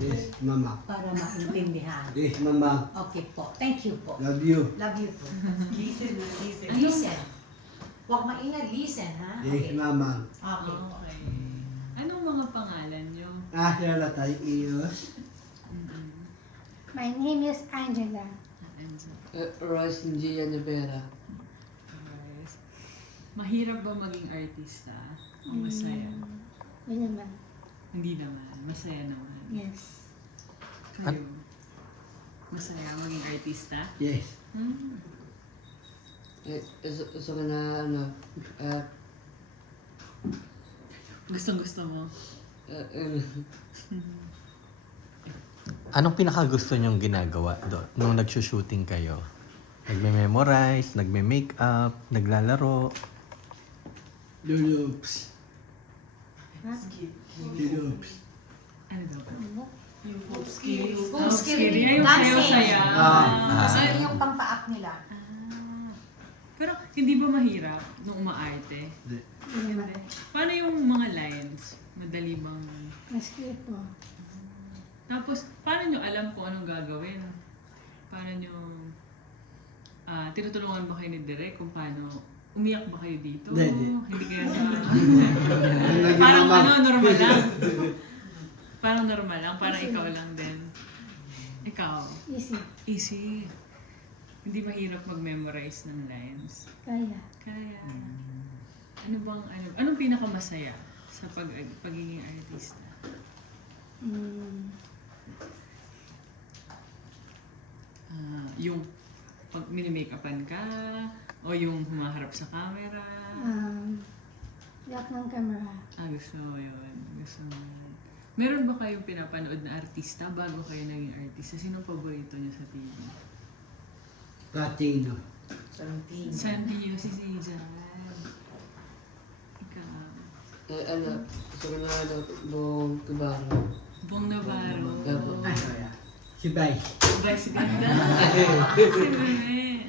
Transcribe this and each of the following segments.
Yes, Mama. Para maintindihan. Yes, Mama. Okay po. Thank you po. Love you. Love you po. Listen, listen. Listen. Huwag maingay. Listen, ha? Yes, Okay. Mama. Okay po. Okay. Anong mga pangalan niyo? Kilala tayo, Ios. My name is Angela. Royce Gia Nevera. Guys, mahirap ba maging artista? O masaya? Yun naman. Hindi naman. Masaya naman. Yes. Kayo? Masaya maging artista? Yes. Hmm. So na Gustong-gusto mo? Anong pinakagusto niyong ginagawa doon nung nagsushooting kayo? Nagme-memorize, nagme-makeup, naglalaro. Luloops. Luloops. Ano daw? Yung hoop skills. Home skill. Ay, yung Dancing. sayo-saya. Kasi yun yung pampaak nila. Pero hindi ba mahirap nung umaarte? Hindi. Yun naman. Paano yung mga lines? Madali bang... Mascue po. Tapos, paano nyo alam kung anong gagawin? Paano nyo... tinutulungan ba kayo ni Direk kung paano... Umiyak ba kayo dito? Hindi. Hindi kayo parang normal lang. Parang normal lang. Parang ikaw lang din. Ikaw? Easy. Easy. Hindi mahirap mag-memorize ng lines. Kaya. Kaya... Anong pinakamasaya sa pagiging artista? Yung pag mini-make-upan ka, o yung humaharap sa camera. Lock ng camera. Gusto mo yun. Gusto mo yun. Meron ba kayong pinapanood na artista bago kayo naging artista? Sinong paborito niyo sa TV? Latino. Santi si Jan. Ikaw. So na Bong Kubaro. Bong Navarro. Opo. Kaya. Si Bay. Ba, si Ganda. Si Meme.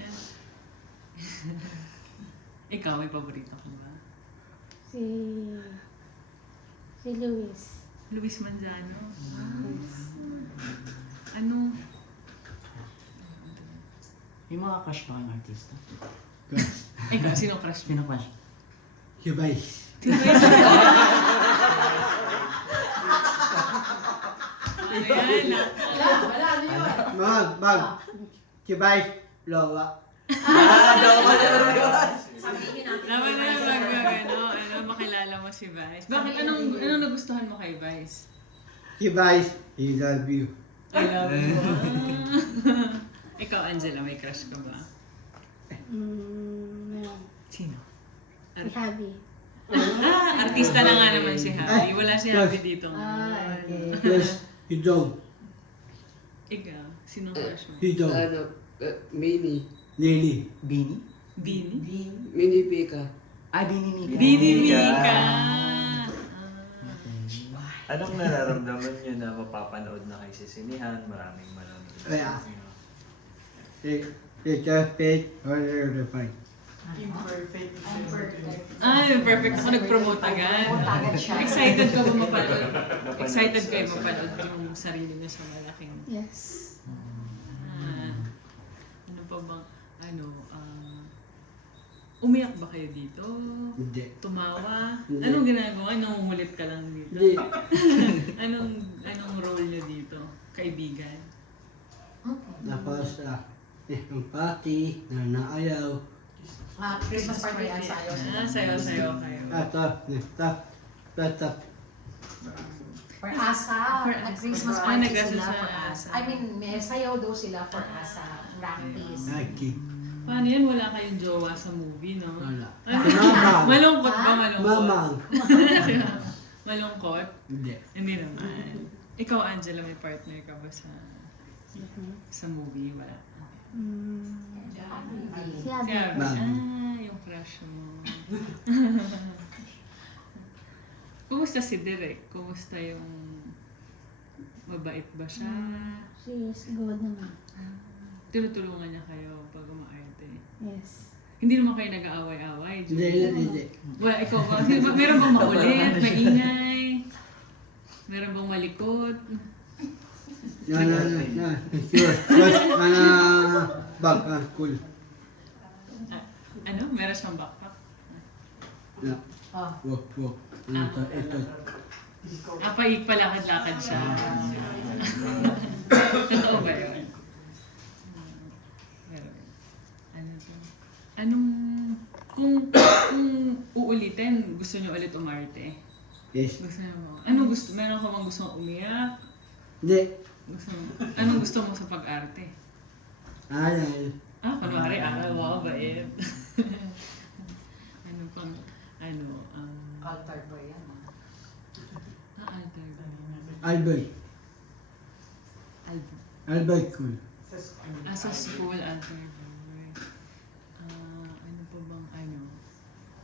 Ikaw, may paborito ko ba? Si Luis. Luis Manzano. Ano? Yung mga crush ba kayong artista? Ikaw, sino crush mo? Sino crush? Si Bay. Ayan. Wala, ano yun? Mag. Si Bay. Lowa. Sabihin natin. Naman na yung makilala mo si Vice. Bakit? Anong nagustuhan mo kay Vice? Si Bay. He love you. I love you. Ikaw, Angela, may crush ka ba? Meron. Sino? Si Javi. Artista na nga naman si Javi. Wala si Javi dito. Okay. Yes. He don't. Ikaw, sino crush mo? He don't. Mini. Nini. Bini? Bini? Mini Pika. Bini Mika. Bini Mika! Anong nararamdaman niyo na mapapanood na kayo sa sinihan? Maraming manonood. Kaya. It's just fake or the fight. Imperfect. Yung perfect. Ako nag-promote agad. Agad siya. Excited ka ba mapanood? Excited kayo mapanood yung sarili niya sa malaking... Yes. Ano pa bang... umiyak ba kayo dito? Hindi. Tumawa? Hindi. Anong ginagawa? Nangungulit ka lang dito? Hindi. Anong role niyo dito? Kaibigan? Tapos, yung party, na naayaw. Christmas party yan sa ayaw. Sayo-sayo kayo. For ASA. For Nag-Christmas ASA. party Nag-ASA sila sa for ASA. ASA. I mean, may sayaw daw sila for ASA. Practice. Nike. Paano yan? Wala kayong jowa sa movie, no? Wala. Ano? Malungkot ba? Malungkot? Mamang. Malungkot? Hindi. Hindi naman. Ikaw, Angela, may partner ka ba sa movie? Wala. Si Javi. Kaya, Bago. yung crush mo. Kumusta si Direk? Kumusta yung... Mabait ba siya? She is good naman. Tinutulungan niya kayo pag umaarte. Yes. Hindi naman kayo nag-aaway-aaway. Hindi. Well, ikaw ba? Meron bang makulit, maingay? Meron bang malikot? Bag, cool. Ano? Meron siyang backpack? Walk. Ito. Palakad-lakad siya. Totoo ba yun? Meron. Ano to? Kung uulitin, gusto niyo ulit umarte? Yes. Gusto niyo mo? Anong gusto? Meron ka bang gusto mong umiyak? Hindi. Anong gusto mo sa pag-arte? Alay. Kunwari, wow, bait. Ano pang, Altar boy yan. altar ba? Albert. Album. Albert cool. Sa school. Sa school, altar boy. Ano pa bang,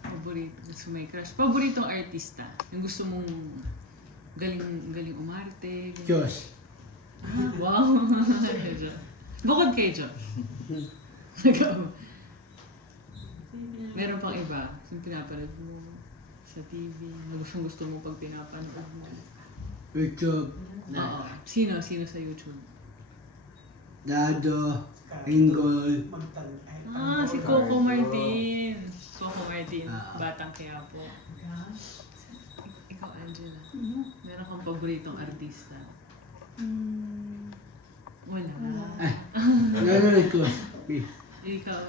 paborito, gusto may crush. Paboritong artista? Yung gusto mong galing umarte? ganyan. Diyos. Wow! Bukod kay John. Meron pang iba. Yung pinapanood mo sa TV. Na gusto mo pag pinapanood mo. YouTube. Oo. Sino sa YouTube? Dado. Ringol. Si Coco Martin. Coco Martin. Ah. Batang Quiapo. Ikaw, Angela. Meron kang paboritong artista? Wala. Nanonood ko. Ikaw,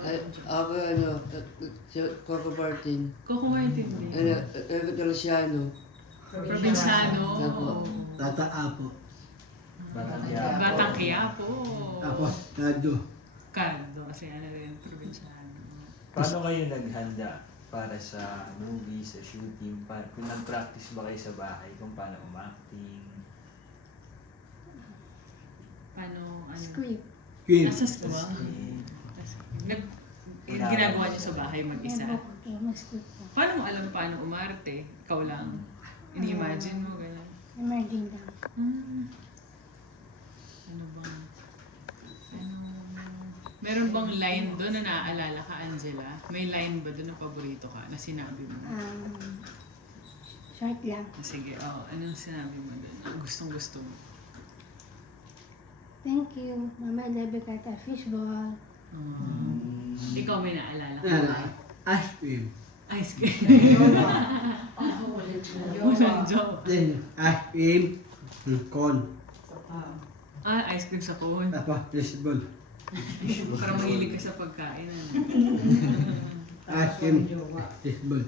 Ako si Coco Martin. Coco Martin din. Luciano. Probinsyano. Tata Apo. Batang Quiapo. Tapos Dado. Cardo, kasi rin, probinsyano. Paano kayo naghanda para sa movie, sa shooting? Kung nag-practice ba kayo sa bahay kung paano umacting? Paano, Script. Kim. Nasa school? Ginagawa niyo sa bahay mag-isa? Mag-script po. Paano mo alam paano umarte? Ikaw lang. Ini-imagine mo, gano'n. Emerging lang. Ano bang... Meron bang line doon na naaalala ka, Angela? May line ba doon na paborito ka na sinabi mo? Short lang. Sige, anong sinabi mo doon? Ang gustong-gusto mo? Thank you. Mama Lebekata Fishball. Ikaw may naalala ka? Ice cream. Ice cream. Walang joke. Then ice cream. Corn. Ice cream sa cone. Tapos baseball. Parang mahilig ka sa pagkain. Ice cream. Baseball.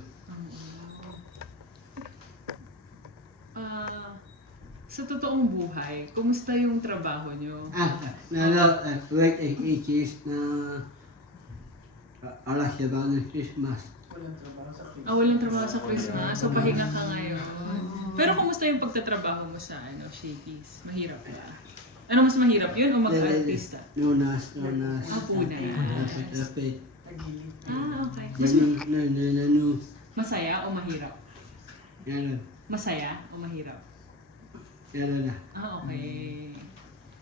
Sa totoong buhay, kumusta yung trabaho nyo? Right ay 80s na alas siya ba ng Christmas. Walang trabaho sa Christmas, so pahinga ka ngayon. Pero kumusta yung pagtatrabaho mo sa Shakey's? Mahirap ba? Ano mas mahirap yun o mag-artista? Lunas. Punas. Lapit. Okay. Ganun. Masaya o mahirap? Yan. Masaya o mahirap? Yan na. Okay.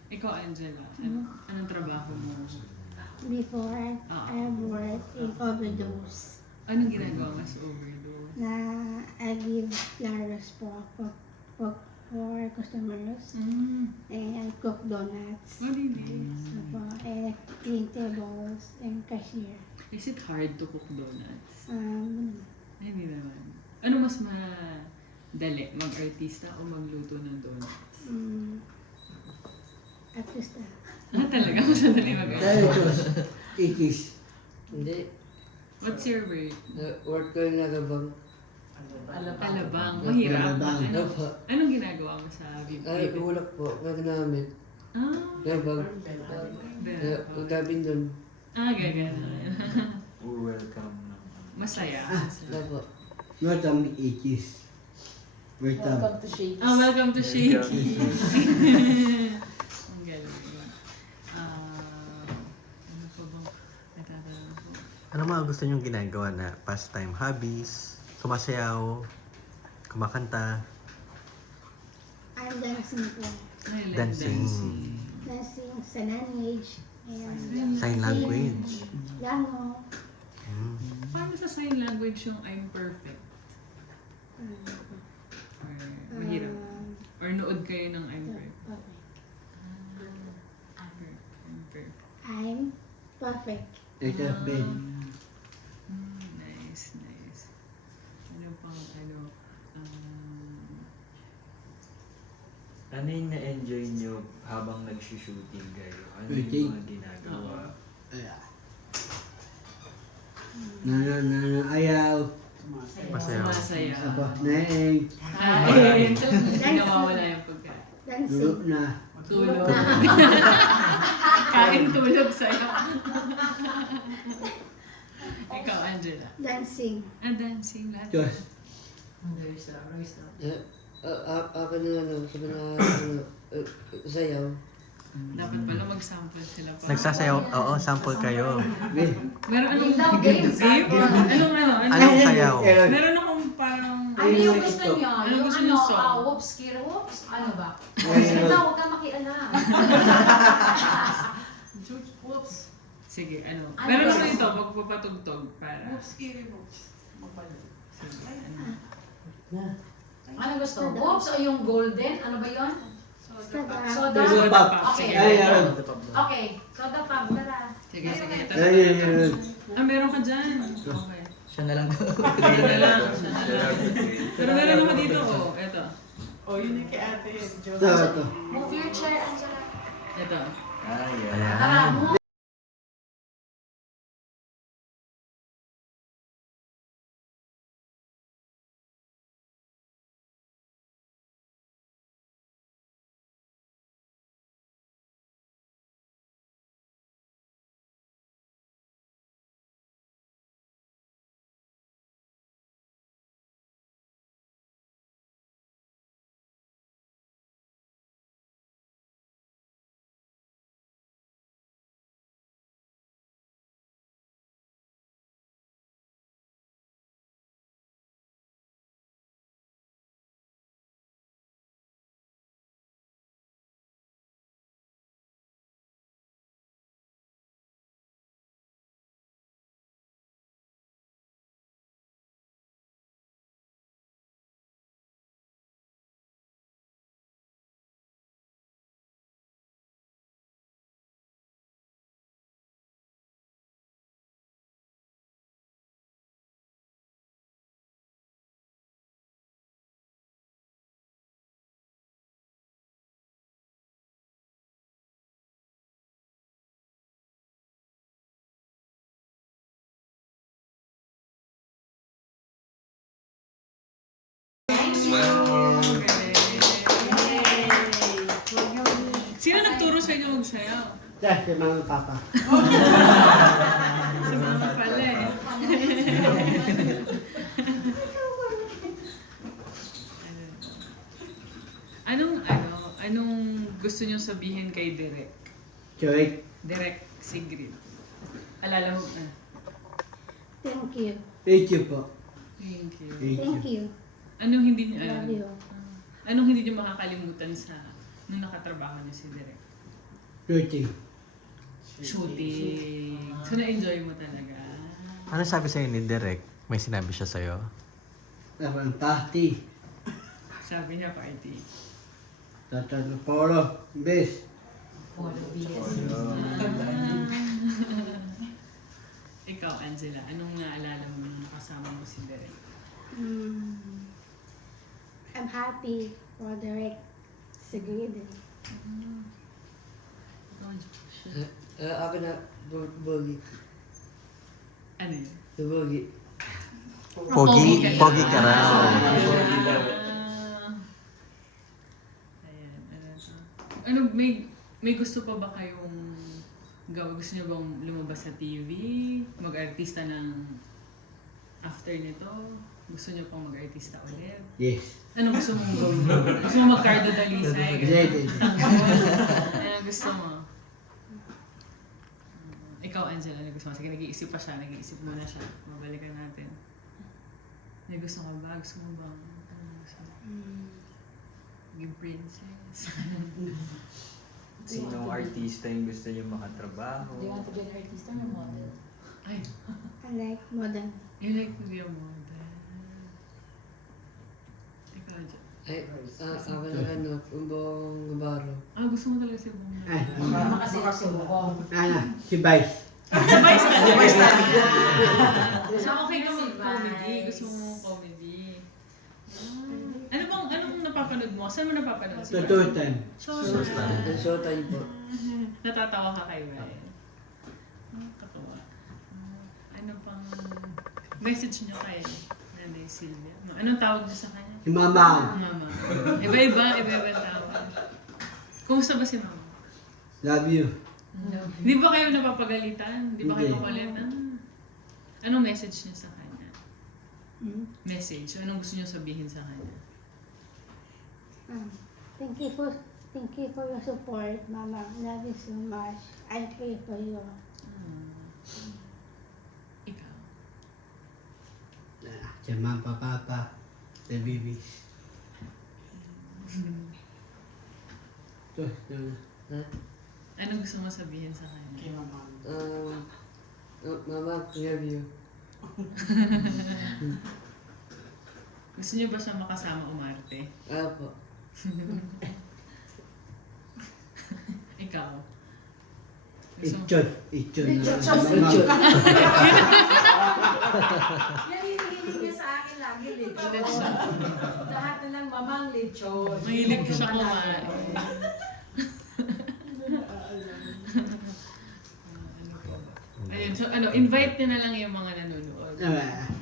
Ikaw, Angela, anong trabaho mo? Before, I have worked in overdose. Anong ginagawa mo sa overdose? Na I give Laros for customers. And I cook donuts. Malinis. And I clean tables and cashier. Is it hard to cook donuts? Hindi naman. Ano mas madali? Mag-artista o magluto ng donuts? Artista. Talaga? Mas madali mag-artista? Dahil ito, 80s. Hindi. What's your word? Work ko yung nagabang. Alabang. Mahirap. Alabang. Anong ginagawa mo sa Ay, bibig? ulak po. Nagamit. Gabang. Gabing doon. Gagana. Welcome naman. Masaya. Dapo. Welcome to 80s. Welcome. to Shakey's. Welcome to Shaky. Ang galing. Ano pa bang natatanong ko? Ano mga gusto nyong ginagawa na pastime hobbies? Sumasayaw? Kumakanta? I'm dancing po. I like Dancing. Dancing sa language. And Sign language? piano. Paano sa sign language yung I'm perfect? Or mahirap? Or nood kayo ng I'm perfect? Okay. perfect. Ito, Ben. Nice, nice. Ano pang ano? Ano yung na-enjoy nyo habang nag-shooting kayo? Ano Shooting? yung mga ginagawa? Ayan. Ayaw. Masaya. Masaya. Ako, naeng. Ay, hindi nawawala yung pagkain. Dulo Dancing. na. Tulog. Kain tulog sa'yo. Ikaw, Angela. Dancing. Dancing lahat. Diyos. Ako na sabi na sayaw. Dapat pala mag-sample sila pa. Nagsasayaw, oo, sample kayo. Ben. Meron anong Love games. game? Anong Anong sayaw? Meron akong parang... Ano yung gusto niyo? Ano Yung gusto ano, niyo song? whoops, kira whoops? Ano ba? Ayun. Ito, huwag ka makialam. Whoops. Sige, ano? Ano Meron ba? ako ito, magpapatugtog para... Whoops, kiri whoops. Magpalo. Sige, ano? Ano gusto? Whoops o yung golden? Ano ba yun? Soda. Soda? Soda pop. Okay. Ayun. Okay. Soda pop. Tara. Sige, sige. Ito. Ayun. Meron ka dyan. Okay. Siya na lang. Siya na lang. Pero meron ako dito, oh. Ito. Oh, yun yung kay ate. Joke. Ito. Move your chair, Angela. Ito. Ayan. Tara, move. Sino nagturo sa inyo magsayaw? Dahil si mga papa. Si mama pala eh. Anong gusto niyo sabihin kay Direk? Choy. Direk Sigrid. Alala mo na. Thank you. Thank you po. Thank you. Thank you. Anong hindi niyo Love you. Anong hindi niyo makakalimutan sa nung nakatrabaho niyo si Direk? Shooting. Shooting. So na-enjoy mo talaga. Ano sabi sa'yo ni Direk? May sinabi siya sa'yo? Tapos party. Sabi niya party. Tatalo polo. Bes. Ikaw, Angela, anong naalala mo nung nakasama mo si Direk? I'm happy for Derek Sigrid. Ako na bogi. Ano yun? Bogi. Pogi ka raw. Ayan, ano to? Ano, may gusto pa ba kayong gawin? Gusto niyo bang lumabas sa TV? Mag-artista ng after nito? Gusto niyo pang mag-artista ulit? Yes. Ano gusto mong gawin? Gusto mo mag-Cardo Dalisay? Ready. Ano gusto mo? Ikaw, Angela, ano gusto mo? Sige, nag-iisip pa siya. Nag-iisip muna siya. Mabalikan natin. May gusto ka ba? Gusto mo ba? Ano gusto mo? Maging princess. Sinong artista yung gusto niyo makatrabaho? Do you want to be an artist or a model? Ay, I like modern. you like to be a model. Ikaw, Jo. Ay, ako na Umbong Navarro. Gusto mo talaga si Bong. Ay, Makasip si Bubong. Ana, si Vice. Vice talaga. Vice talaga. So, okay ka Si mag-comedy. Vice. Gusto mo comedy. Anong napapanood mo? Saan mo napapanood? Sa Showtime. Showtime. Showtime po. Natatawa ka kay Ryan. Katawa. Ano pang message niyo kay Nanay Sylvia? Anong tawag niyo sa kanya? Si Mama. Mama. Iba-iba ang tawag. Kumusta ba si Mama? Love you. Di ba kayo napapagalitan? Di ba kayo Hindi. makulit? Anong message niyo sa kanya? Message? Anong gusto niyo sabihin sa kanya? Thank you for your support, Mama. Love you so much. I pray for you. Ikaw? Si Mama, Papa, si Bibi. Ha? Anong gusto mo sabihin sa kanya? Kay mama. Mama, love you. Gusto niyo ba siya makasama umarte? Apo. Ikaw? Gusto mo? Ichon. Lechon. Yan hinihiling niya sa akin lagi, lechon. Lahat na lang, mamang lechon. Mahilig ko siya kumain. Ayun, so invite niyo na lang yung mga nanonood.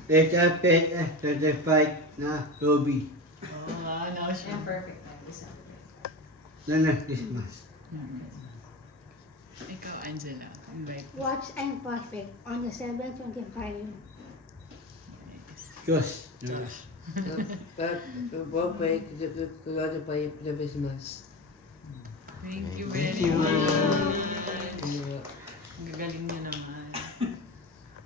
Later, 25 na Ruby. Oh, now siya. Yan, perfect na. December. Na Christmas. Ikaw, Angela, invite. Watch I'm Perfect on the 7/25. Diyos. Pero po, kulado pa yung Christmas. Thank you Thank very you. much.